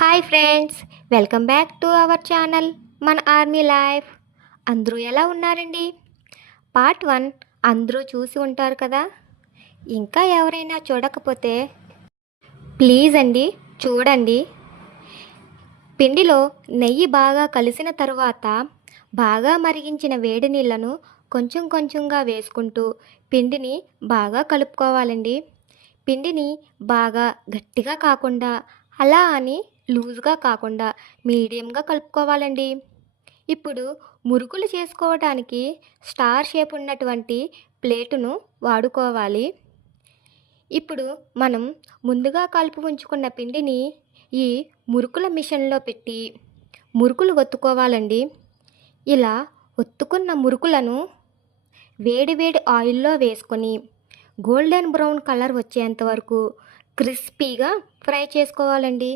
Hi friends, welcome back to our channel మన army life. అందరూ ఎలా ఉన్నారండి? పార్ట్ 1 అందరూ చూసి ఉంటారు కదా. ఇంకా ఎవరైనా చూడకపోతే ప్లీజ్ అండి చూడండి. పిండిలో నెయ్యి బాగా కలిసిన తరువాత బాగా మరిగించిన వేడి నీళ్ళను కొంచెం కొంచెంగా వేసుకుంటూ పిండిని బాగా కలుపుకోవాలండి. పిండిని బాగా గట్టిగా కాకుండా అలా అని లూజ్గా కాకుండా మీడియంగా కలుపుకోవాలండి. ఇప్పుడు మురుకులు చేసుకోవడానికి స్టార్ షేప్ ఉన్నటువంటి ప్లేటును వాడుకోవాలి. ఇప్పుడు మనం ముందుగా కలిపి ఉంచుకున్న పిండిని ఈ మురుకుల మిషన్లో పెట్టి మురుకులు ఒత్తుకోవాలండి. ఇలా ఒత్తుకున్న మురుకులను వేడి వేడి ఆయిల్లో వేసుకొని గోల్డెన్ బ్రౌన్ కలర్ వచ్చేంత వరకు క్రిస్పీగా ఫ్రై చేసుకోవాలండి.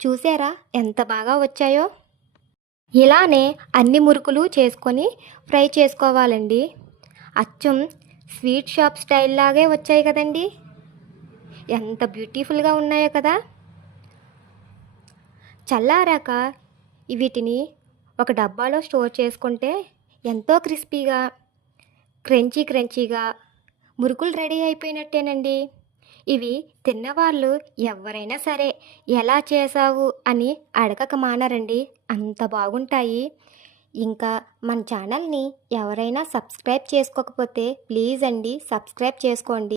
చూసారా ఎంత బాగా వచ్చాయో? ఇలానే అన్ని మురుకులు చేసుకొని ఫ్రై చేసుకోవాలండి. అచ్చం స్వీట్ షాప్ స్టైల్ లాగే వచ్చాయి కదండి. ఎంత బ్యూటిఫుల్గా ఉన్నాయో కదా. చల్లారాక వీటిని ఒక డబ్బాలో స్టోర్ చేసుకుంటే ఎంతో క్రిస్పీగా క్రంచీగా మురుకులు రెడీ అయిపోయినట్టేనండి. ఇవి తిన్నవాళ్ళు ఎవరైనా సరే ఎలా చేసావు అని అడగక మానరండి, అంత బాగుంటాయి. ఇంకా మన ఛానల్ని ఎవరైనా సబ్స్క్రైబ్ చేసుకోకపోతే ప్లీజ్ అండి సబ్స్క్రైబ్ చేసుకోండి.